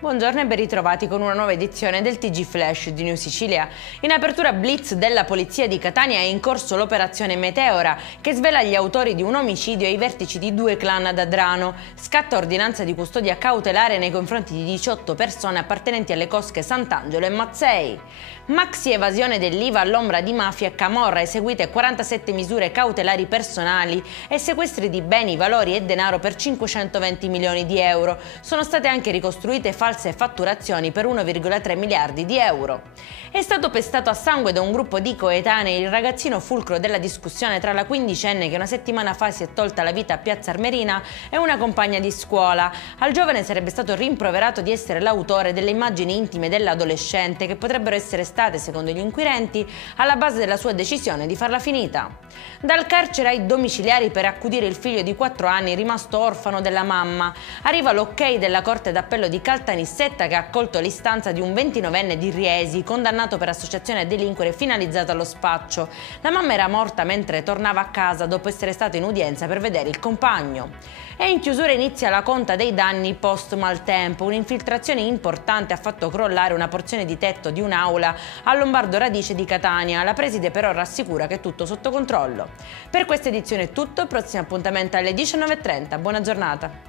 Buongiorno e ben ritrovati con una nuova edizione del TG Flash di New Sicilia. In apertura blitz della Polizia di Catania è in corso l'operazione Meteora, che svela gli autori di un omicidio e i vertici di 2 clan ad Adrano. Scatta ordinanza di custodia cautelare nei confronti di 18 persone appartenenti alle cosche Sant'Angelo e Mazzei. Maxi evasione dell'IVA all'ombra di mafia e camorra, eseguite 47 misure cautelari personali e sequestri di beni, valori e denaro per 520 milioni di euro. Sono state anche ricostruite false fatturazioni per 1,3 miliardi di euro. È stato pestato a sangue da un gruppo di coetanei il ragazzino fulcro della discussione tra la quindicenne che una settimana fa si è tolta la vita a Piazza Armerina e una compagna di scuola. Al giovane sarebbe stato rimproverato di essere l'autore delle immagini intime dell'adolescente che potrebbero essere state, secondo gli inquirenti, alla base della sua decisione di farla finita. Dal carcere ai domiciliari per accudire il figlio di 4 anni rimasto orfano della mamma. Arriva l'ok della Corte d'Appello di Caltanissetta che ha accolto l'istanza di un 29enne di Riesi condannato per associazione a delinquere finalizzata allo spaccio. La mamma era morta mentre tornava a casa dopo essere stata in udienza per vedere il compagno. E in chiusura inizia la conta dei danni post maltempo. Un'infiltrazione importante ha fatto crollare una porzione di tetto di un'aula a Lombardo Radice di Catania. La preside però rassicura che è tutto sotto controllo. Per questa edizione è tutto, prossimo appuntamento alle 19:30. Buona giornata.